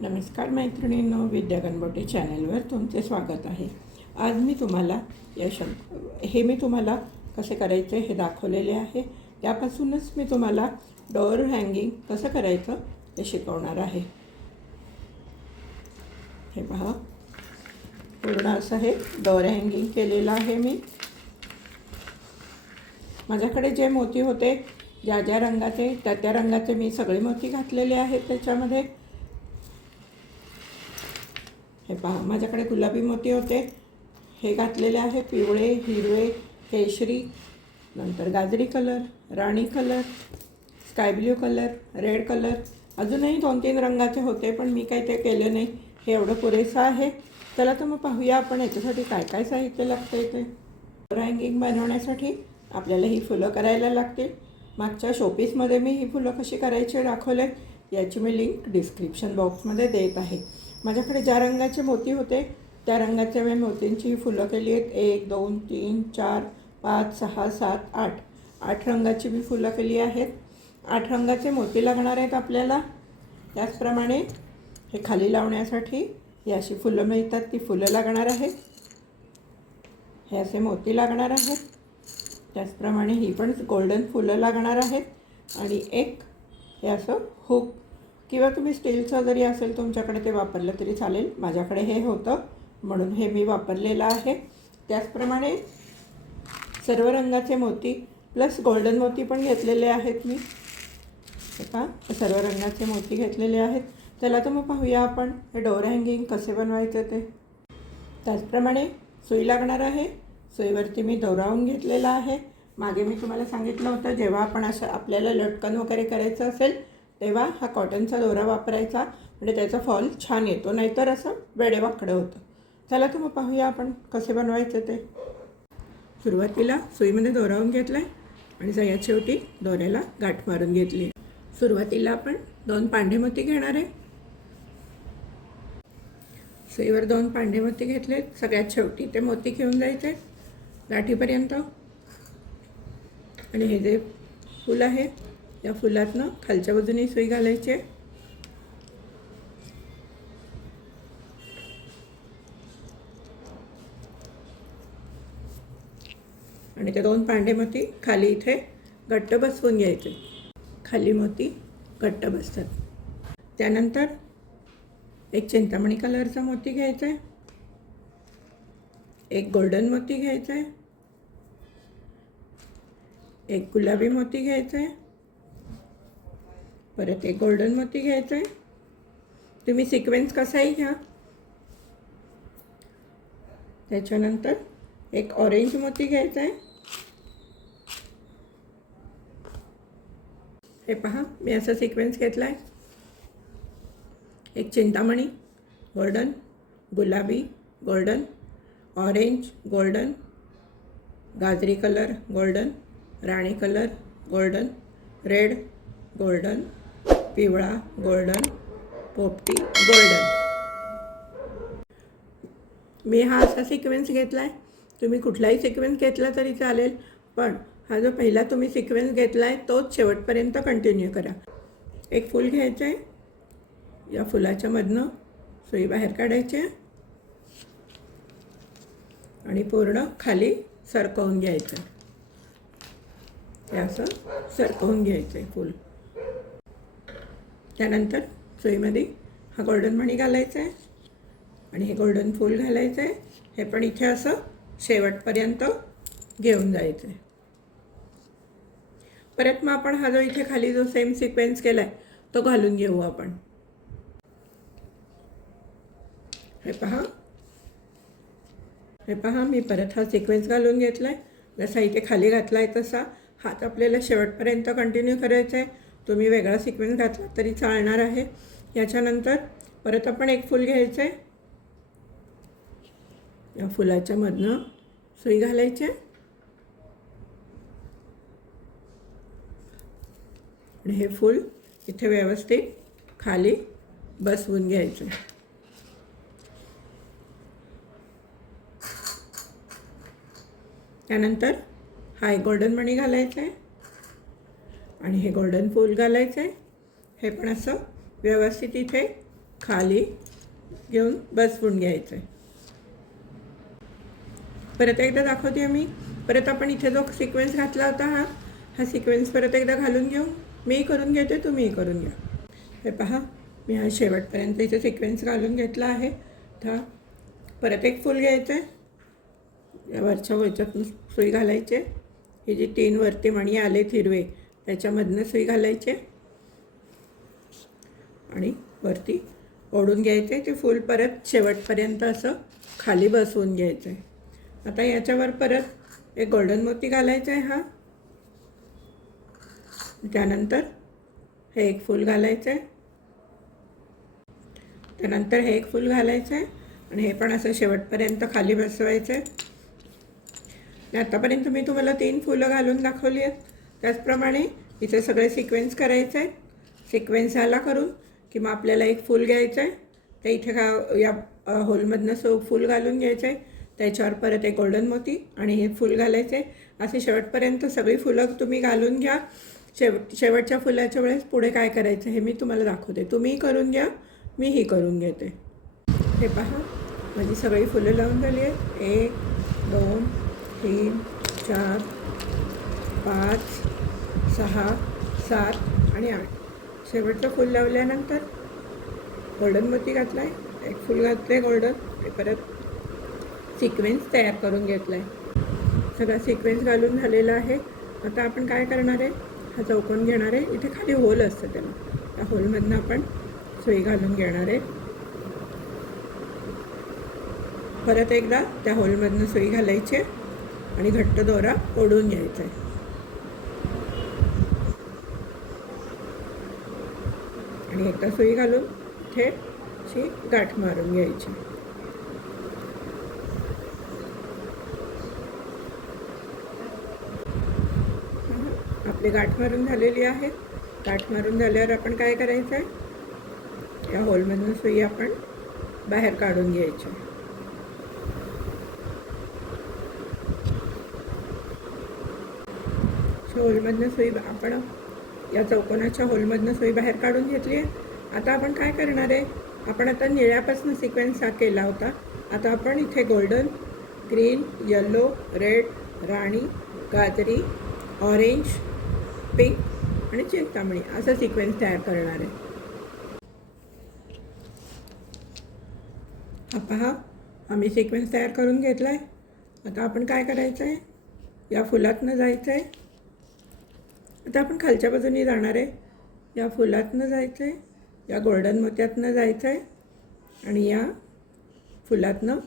नमस्कार मैत्रिणींनो विद्या गणपती चॅनलवर तुमचे स्वागत आहे. आज मी तुम्हाला या शं हे मी तुम्हाला कसे करायचे हे दाखवलेले आहे. त्यापासूनच मी तुम्हाला डोअर हँगिंग कसं करायचं ते शिकवणार आहे. हे पहा. पूर्ण असं हे डोअर हँगिंग केलेलं आहे मी. माझ्याकडे जे मोती होते ज्या ज्या रंगाचे त्या त्या रंगाचे मी सगळे मोती घातलेले आहेत त्याच्यामध्ये. हे पहा माझ्याकडे गुलाबी मोती होते. हे घातलेले आहे पिवळे हिरवे केशरी नंतर गाजरी कलर राणी colour sky blue colour red colour. अजूनही दोन तीन रंगाचे होते पण मी काही ते केले नाही. हे एवढं पुरेसं आहे. चला तर मग पाहूया आपण याच्यासाठी काय काय साहित्य लागतं ते. हँगिंग बनवण्यासाठी आपल्याला ही फुलं करायला लागतील. मागच्या शोपीसमध्ये मी ही फुलं कशी करायची दाखवले याची मी लिंक डिस्क्रिप्शन बॉक्समध्ये देत आहे. माझ्याकडे ज्या रंगाचे मोती होते त्या रंगाच्या मी मोतींची फुलं केली आहेत. एक दोन तीन चार पाच सहा सात आठ. आठ रंगाची मी फुलं केली आहेत. आठ रंगाचे मोती लागणार आहेत आपल्याला. त्याचप्रमाणे हे खाली लावण्यासाठी ही अशी फुलं मिळतात. ती फुलं लागणार आहेत. हे असे मोती लागणार आहेत. त्याचप्रमाणे ही पण गोल्डन फुलं लागणार आहेत. आणि एक हे असं हुक किंवा तुम्ही स्टीलचं जरी असेल तुमच्याकडे ते वापरलं तरी चालेल. माझ्याकडे हे होतं म्हणून हे मी वापरलेलं आहे. त्याचप्रमाणे सर्व रंगाचे मोती प्लस गोल्डन मोती पण घेतलेले आहेत मी. का सर्व रंगाचे मोती घेतलेले आहेत. चला तर मग पाहूया आपण हे डोर हँगिंग कसे बनवायचे ते. त्याचप्रमाणे सुई लागणार आहे. सुईवरती मी दोरावून घेतलेला आहे. मागे मी तुम्हाला सांगितलं होतं जेव्हा आपण असं आपल्याला लटकन वगैरे करायचं असेल तेव्हा हा कॉटनचा दोरा वापरायचा म्हणजे त्याचा फॉल छान येतो नाहीतर असं वेडेवाकडं होतं. चला तर मग पाहूया आपण कसे बनवायचे ते. सुरुवातीला सुईमध्ये दोरावून घेतलं आहे आणि सगळ्यात शेवटी दोऱ्याला गाठ मारून घेतली. सुरुवातीला आपण दोन पांढे मोती घेणार आहे. सुईवर दोन पांढे मोती घेतले सगळ्यात शेवटी ते मोती घेऊन जायचे गाठीपर्यंत. आणि हे जे फूल आहे या फुलातनं खालच्या बाजूने सुई घालायची आहे. आणि त्या दोन पांढे मोती खाली इथे घट्ट बसवून घ्यायचे. खाली मोती घट्ट बसतात. त्यानंतर एक चिंतामणी कलरचा मोती घ्यायचा आहे. एक गोल्डन मोती घ्यायचा आहे. एक गुलाबी मोती घ्यायचा आहे. परत एक गोल्डन मोती घ्यायचा आहे तुम्ही सिक्वेन्स कसाही घ्या. त्याच्यानंतर एक ऑरेंज मोती घ्यायचा आहे हे पहा मी असा सिक्वेन्स घेतला आहे एक चिंतामणी गोल्डन गुलाबी गोल्डन ऑरेंज गोल्डन गाजरी कलर गोल्डन राणी कलर गोल्डन रेड गोल्डन पिवळा गोल्डन पोपटी गोल्डन. मी हा असा सिक्वेन्स घेतला आहे तुम्ही कुठलाही सिक्वेन्स घेतला तरी चालेल पण हा जो पहिला तुम्ही सिक्वेन्स घेतला आहे तोच शेवटपर्यंत कंटिन्यू करा. एक फूल घ्यायचं आहे या फुलाच्या मधनं सुई बाहेर काढायची आहे. आणि पूर्ण खाली सरकवून घ्यायचं. हे असं सरकवून घ्यायचं आहे फूल. त्यानंतर सुईमध्ये हा गोल्डन मणी घालायचा आहे. आणि हे गोल्डन फूल घालायचं आहे. हे पण इथे असं शेवटपर्यंत घेऊन जायचं आहे परत मग आपण हा जो इथे खाली जो सेम सिक्वेन्स केला आहे तो घालून घेऊ आपण. हे पहा. हे पहा मी परत हा सिक्वेन्स घालून घेतला आहे जसा इथे खाली घातला आहे तसा हात आपल्याला शेवटपर्यंत कंटिन्यू करायचा आहे तुम्ही वेगळा सिक्वेन्स घातला तरी चालणार आहे. याच्यानंतर परत आपण एक फूल घ्यायचं. आहे या फुलाच्यामधनं सुई घालायची. आहे आणि हे फूल इथे व्यवस्थित खाली बसवून घ्यायचं. त्यानंतर हाय गोल्डन मणी घालायचं आहे आणि हे गोल्डन फूल घालायचं आहे हे पण असं व्यवस्थित इथे खाली घेऊन बसवून घ्यायचं आहे परत एकदा दाखवते मी. परत आपण इथे जो सिक्वेन्स घातला होता हा हा सिक्वेन्स परत एकदा घालून घेऊ. मी करून घेते तुम्हीही करून घ्या. हे पहा मी हा शेवटपर्यंत इथे सिक्वेन्स घालून घेतला आहे. तर परत एक फूल घ्यायचं आहे वरच्या वरच्यातून सुई घालायचे. हे जे तीन वरती मणी आले हिरवे त्याच्यामधनं सुई घालायचे. आणि वरती ओढून घ्यायचे. ते फूल परत शेवटपर्यंत असं खाली बसवून घ्यायचं. आहे आता याच्यावर परत एक गोल्डन मोती घालायचा आहे हा. त्यानंतर हे एक फूल घालायचं आहे. त्यानंतर हे एक फूल घालायचं आहे. आणि हे पण असं शेवटपर्यंत खाली बसवायचं आहे. आतापर्यंत मी तुम्हाला तीन फुलं घालून दाखवली आहेत. त्याचप्रमाणे इथे सगळे सिक्वेन्स करायचे आहेत. सिक्वेन्स झाला करून किंवा आपल्याला एक फूल घ्यायचं आहे. ते इथे का या होलमधनं सो फूल घालून घ्यायचं आहे. त्याच्यावर परत एक गोल्डन मोती आणि हे फूल घालायचे आहे. असे शेवटपर्यंत सगळी फुलं तुम्ही घालून घ्या. शेव शेवटच्या फुलाच्या वेळेस पुढे काय करायचं हे मी तुम्हाला दाखवते. तुम्हीही करून घ्या मीही करून घेते. हे पहा माझी सगळी फुलं लावून झाली आहेत. एक दोन तीन चार पाच सहा सात आणि आठ. शेवटचं फूल लावल्यानंतर गोल्डन मोती घातला आहे एक फूल घातलं आहे गोल्डन आणि परत सिक्वेन्स तयार करून घेतला आहे सगळा सिक्वेन्स घालून झालेला आहे. आता आपण काय करणार आहे? हा चौकोन घेणार आहे. इथे खाली होल असतं त्याला. त्या होलमधनं आपण सुई घालून घेणार आहे. परत एकदा त्या होलमधनं सुई घालायची आहे आणि घट्ट दोरा ओढून घ्यायचा आहे. आणि एकदा सुई घालून थेट अशी गाठ मारून घ्यायची. आपली गाठ मारून झालेली आहे. गाठ मारून झाल्यावर आपण काय करायचं आहे या होलमधून सुई आपण बाहेर काढून घ्यायची. होलमधनं सुई आपण या चौकोनाच्या होलमधनं सोयी बाहेर काढून घेतली आहे. आता आपण काय करणार आहे? आपण आता निळ्यापासून सिक्वेन्स हा केला होता. आता आपण इथे गोल्डन ग्रीन येल्लो रेड राणी गाजरी ऑरेंज पिंक आणि चिंतामणी असा सिक्वेन्स तयार करणार आहे. हा पहा आम्ही सिक्वेन्स तयार करून घेतला आहे आता आपण काय करायचं आहे या फुलातनं जायचं आहे आता आपण खालच्या बाजूने जाणार आहे या फुलातनं जायचं आहे या गोल्डन मोत्यातनं जायचं आहे आणि या फुलातनं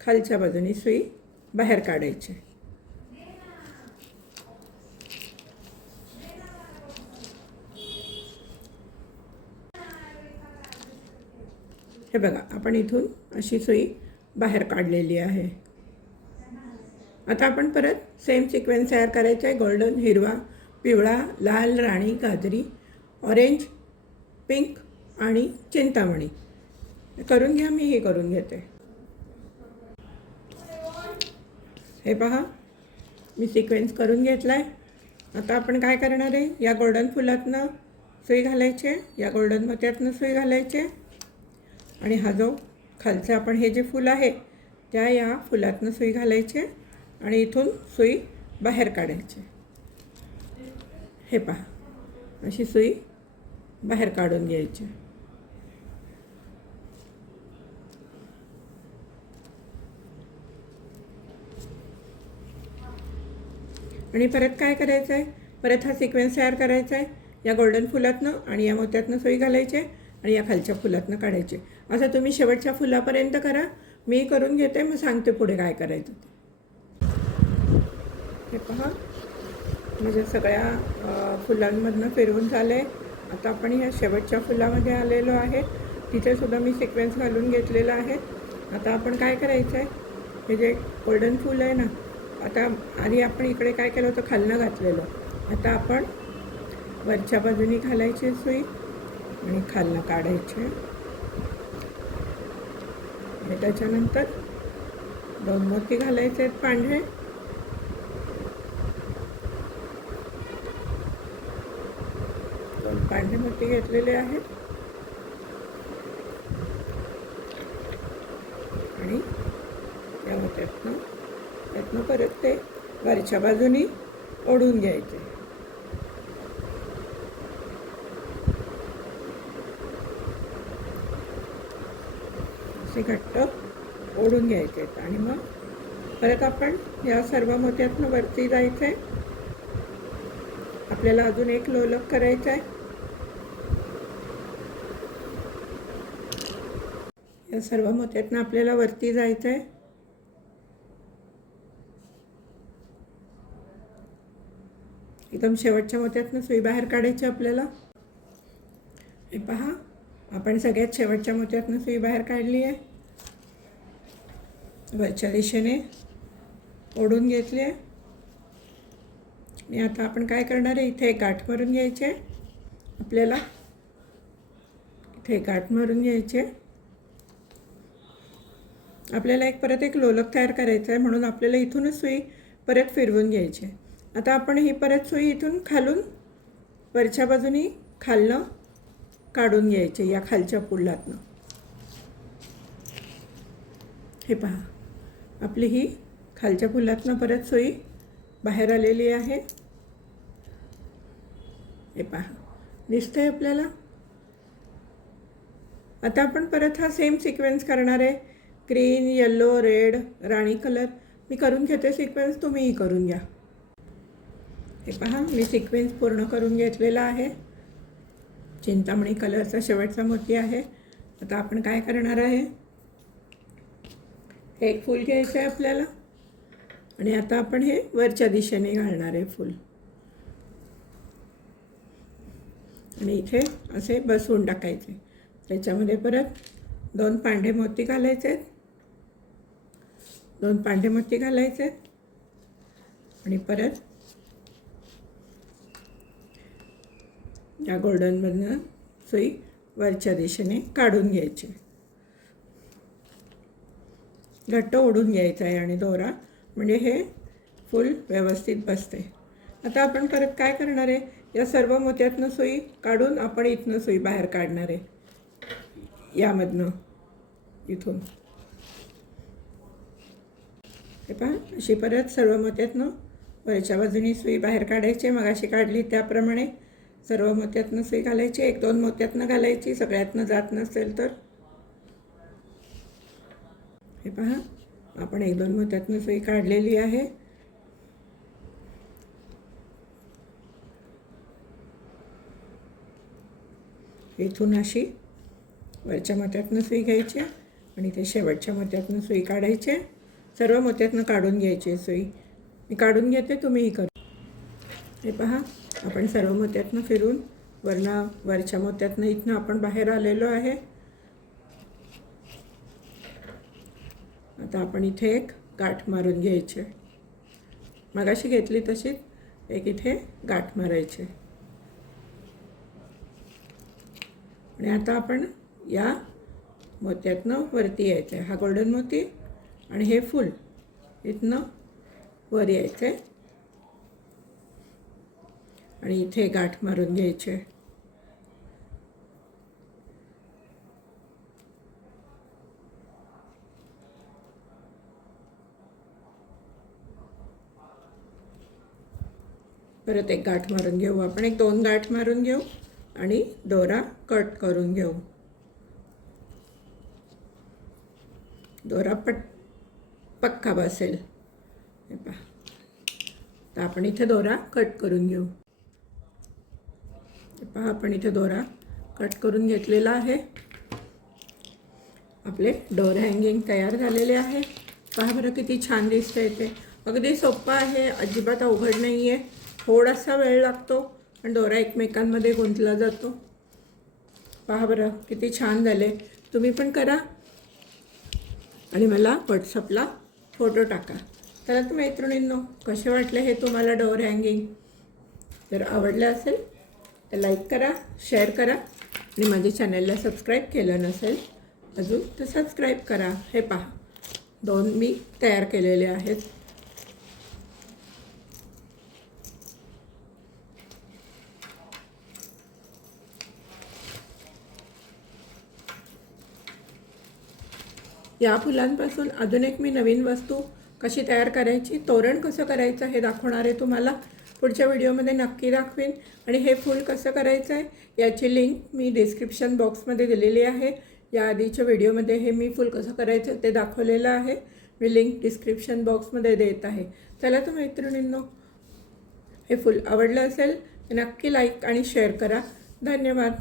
खालच्या बाजूने सुई बाहेर काढायची आहे. हे बघा आपण इथून अशी सुई बाहेर काढलेली आहे आता आपण परत सेम सिक्वेन्स तयार करायचा आहे गोल्डन हिरवा पिवळा लाल राणी गाजरी ऑरेंज पिंक आणि चिंतामणी. करून घ्या मी हे करून घेते. हे पहा मी सिक्वेन्स करून घेतला आहे आता आपण काय करणार आहे? या गोल्डन फुलातनं सुई घालायचे या गोल्डन मोत्यातनं सुई घालायचे आणि हा जो खालचं आपण हे जे फूल आहे त्या या फुलातनं सुई घालायचे आणि इथून सुई बाहेर काढायची हे पहा. अशी सुई बाहेर काढून घ्यायची. आणि परत काय करायचं आहे परत हा सिक्वेन्स तयार करायचा आहे या गोल्डन फुलातनं आणि या मोत्यातनं सोयी घालायची आहे आणि या खालच्या फुलातनं काढायचे. असं तुम्ही शेवटच्या फुलापर्यंत करा. मी करून घेते मग सांगते पुढे काय करायचं ते. हे पहा. म्हणजे सगळ्या फुलांमधनं फिरवून झालं आहे आता आपण ह्या शेवटच्या फुलामध्ये आलेलो आहे. तिथेसुद्धा मी सिक्वेन्स घालून घेतलेला आहे. आता आपण काय करायचं आहे हे जे गोल्डन फूल आहे ना आता आधी आपण इकडे काय केलं होतं? खालनं घातलेलं. आता आपण वरच्या बाजूनी घालायची सुई आणि खालनं काढायची. आणि त्याच्यानंतर दोन मोती घालायचे आहेत पांढरे. मोठे मोठे घेतलेले आहेत आणि त्या मोठ्यातनं त्यातनं परत ते वरच्या बाजूनी ओढून घ्यायचे. असे घट्ट ओढून घ्यायचे आहेत. आणि मग परत आपण या सर्व मोत्यातनं वरती जायचं आहे आपल्याला अजून एक लोलक करायचं आहे या सर्व मोत्यातनं आपल्याला वरती जायचं आहे एकदम शेवटच्या मोत्यातनं सुई बाहेर काढायची आपल्याला. हे पहा आपण सगळ्यात शेवटच्या मोत्यातनं सुई बाहेर काढली आहे. वरच्या दिशेने ओढून घेतली आहे. आणि आता आपण काय करणार आहे? इथे एक गाठ मारून घ्यायचे आपल्याला इथे एक गाठ मारून घ्यायची आहे. आपल्याला एक परत एक लोलक तयार करायचं आहे म्हणून आपल्याला इथूनच सुई परत फिरवून घ्यायची आहे. आता आपण ही परत सुई इथून खालून वरच्या बाजूनी खालनं काढून घ्यायचे या खालच्या पुढलातनं. हे पहा आपली ही खालच्या पुलातनं परत सोयी बाहेर आलेली आहे. हे पहा दिसतंय आपल्याला? आता आपण परत हा सेम सिक्वेन्स करणार आहे. ग्रीन येल्लो रेड राणी कलर मी करून घेते सिक्वेन्स तुम्हीही करून घ्या. हे पहा मी सिक्वेन्स पूर्ण करून घेतलेला आहे. चिंतामणी कलरचा शेवटचा मोती आहे. आता आपण काय करणार आहे? एक फूल घ्यायचं आहे आपल्याला. आणि आता आपण हे वरच्या दिशेने घालणार आहे फूल. आणि इथे असे बसवून टाकायचे. त्याच्यामध्ये परत दोन पांढरे मोती घालायचे आहेत. दोन पांढरे मोती घालायचे आणि परत या गोल्डनमधनं सुई वरच्या दिशेने काढून घ्यायची. घट्ट ओढून घ्यायचं आहे आणि दोरा म्हणजे हे फुल व्यवस्थित बसते. आता आपण परत काय करणार आहे? या सर्व मोत्यातनं सुई काढून आपण इथनं सुई बाहेर काढणार आहे. यामधनं इथून. हे पहा अशी परत सर्व मोत्यातनं वरच्या बाजूनी सुई बाहेर काढायची मग अशी काढली त्याप्रमाणे सर्व मोत्यातनं सुई घालायची एक दोन मोत्यातनं घालायची सगळ्यातनं जात नसेल तर. हे पहा आपण एक दोन मोत्यातनं सुई काढलेली आहे. इथून अशी वरच्या मोत्यातनं सुई घ्यायची आणि ते शेवटच्या मोत्यातनं सुई काढायचे. सर्व मोत्यातनं काढून घ्यायची सोयी मी काढून घेते तुम्हीही करू. हे पहा आपण सर्व मोत्यातनं फिरून वरनं वरच्या मोत्यातनं इथनं आपण बाहेर आलेलो आहे. आता आपण इथे एक गाठ मारून घ्यायचे मगाशी घेतली तशीच एक इथे गाठ मारायचे आणि आता आपण या मोत्यातनं वरती यायचं आहे. हा गोल्डन मोती आणि हे फुल इथनं वर यायचं आहे आणि इथे गाठ मारून घ्यायचे. परत एक गाठ मारून घेऊ आपण. एक दोन गाठ मारून घेऊ आणि दोरा कट करून घेऊ. दोरा पट पक्का बसेल. हे पहा. तर आपण इथे दोरा कट करून घेऊ. पहा आपण इथे दोरा कट करून घेतलेला आहे. आपले डोर हँगिंग तयार झालेले आहे. पहा बरं किती छान दिसतंय ते. अगदी सोपं आहे. अजिबात अवघड नाही आहे थोडासा वेळ लागतो पण दोरा एकमेकांमध्ये गुंतला जातो. पहा बरं किती छान झाले. तुम्ही पण करा. आणि मला व्हॉट्सअपला फोटो टाका. तर आता मैत्रिणींनो कसे वाटले हे तुम्हाला डोअर हँगिंग? जर आवडलं असेल तर लाईक करा शेअर करा आणि माझ्या चॅनलला सबस्क्राईब केलं नसेल अजून तर सबस्क्राईब करा. हे पहा दोन मी तयार केलेले आहेत. या फुलांपासून अजून एक मी नवीन वस्तू कशी तयार करायची तोरण कसं करायचं हे दाखवणार आहे तुम्हाला. पुढच्या व्हिडिओमध्ये नक्की दाखवेन. आणि हे फूल कसं करायचं आहे याची लिंक मी डिस्क्रिप्शन बॉक्समध्ये दिलेली आहे. या आधीच्या व्हिडिओमध्ये हे मी फूल कसं करायचं ते दाखवलेलं आहे. मी लिंक डिस्क्रिप्शन बॉक्समध्ये देत आहे. चला तर मैत्रिणींनो हे फूल आवडलं असेल नक्की लाईक आणि शेअर करा. धन्यवाद.